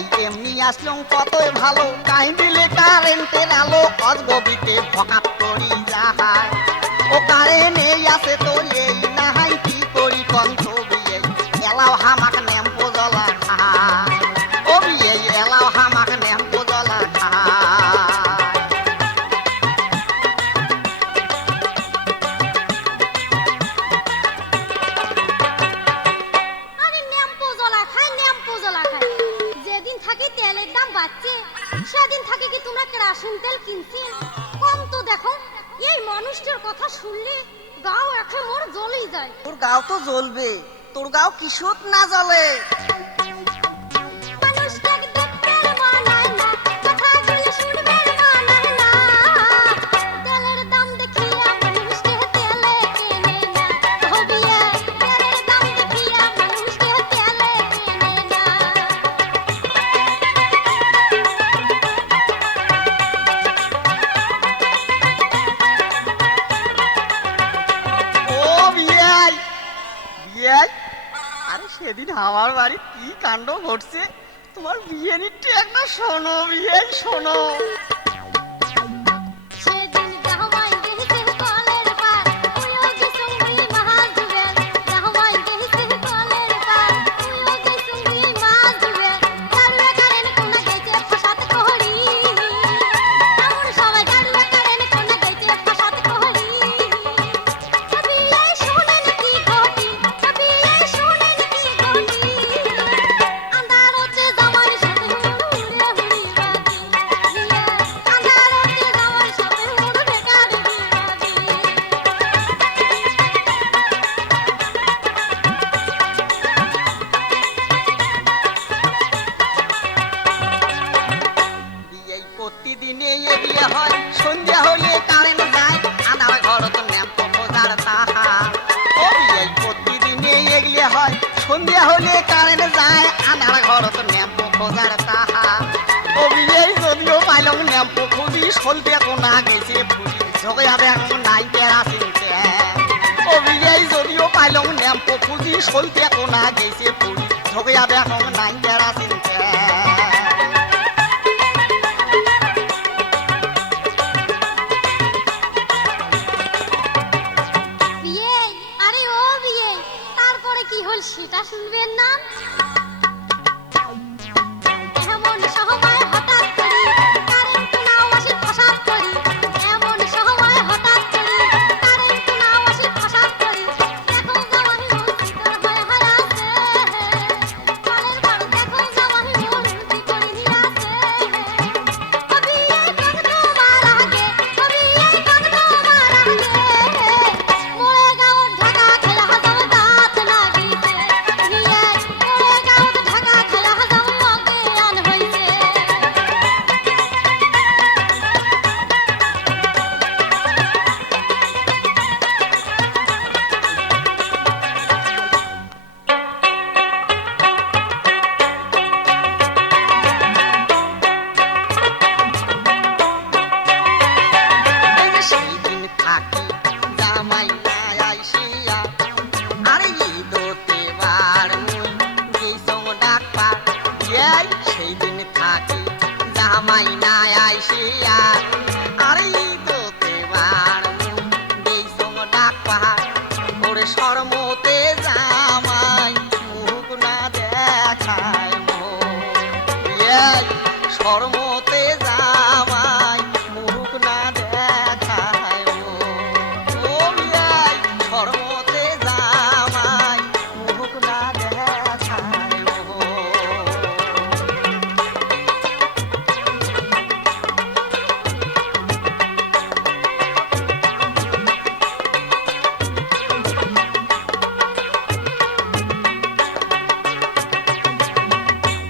এই এমনি আসলাম কতই ভালো কাই দিলে কারেন্টের আলো অজগবিতে ফকাত করি যাহাই ও কারেন্ট এই আছে তো এই নাহাই কি করি কন্তবি এই এলাও হামাক নেম্পো জ্বলা খায় ও বিয়ে এলাও হামাক নেম্পো জ্বলা খায় সেদিন থাকে কি তোমরা কেরোসিন তেল কিনছি কম তো দেখো এই মানুষটার কথা শুনলে গাও একে মোর জ্বলেই যায় তোর গাও তো জ্বলবে তোর গাও কিশোর না জ্বলে সেদিন আমার বাড়ি কি কাণ্ড ঘটছে তোমার বিয়ে নিতে একটা শোনো বিয়ে শোনো সন্ধ্যা হলে কারেন্ট যায় আনার ঘর তো ন্যাম্পো খোঁজার তাহা অভিনয় যদিও পাইলাম ন্যাম্পো খুঁজি সলতে কোনা গেছে ফুলি ঝগে হবে এখন নাই কেরাসিন অভিনয় যদিও পাইলাম ন্যাম্পো খুঁজি সলতে কোনা গেছে ফুলি ঝগে হবে এখন নাই কেরাসিন সেটা শুনবেন না সরমতে যা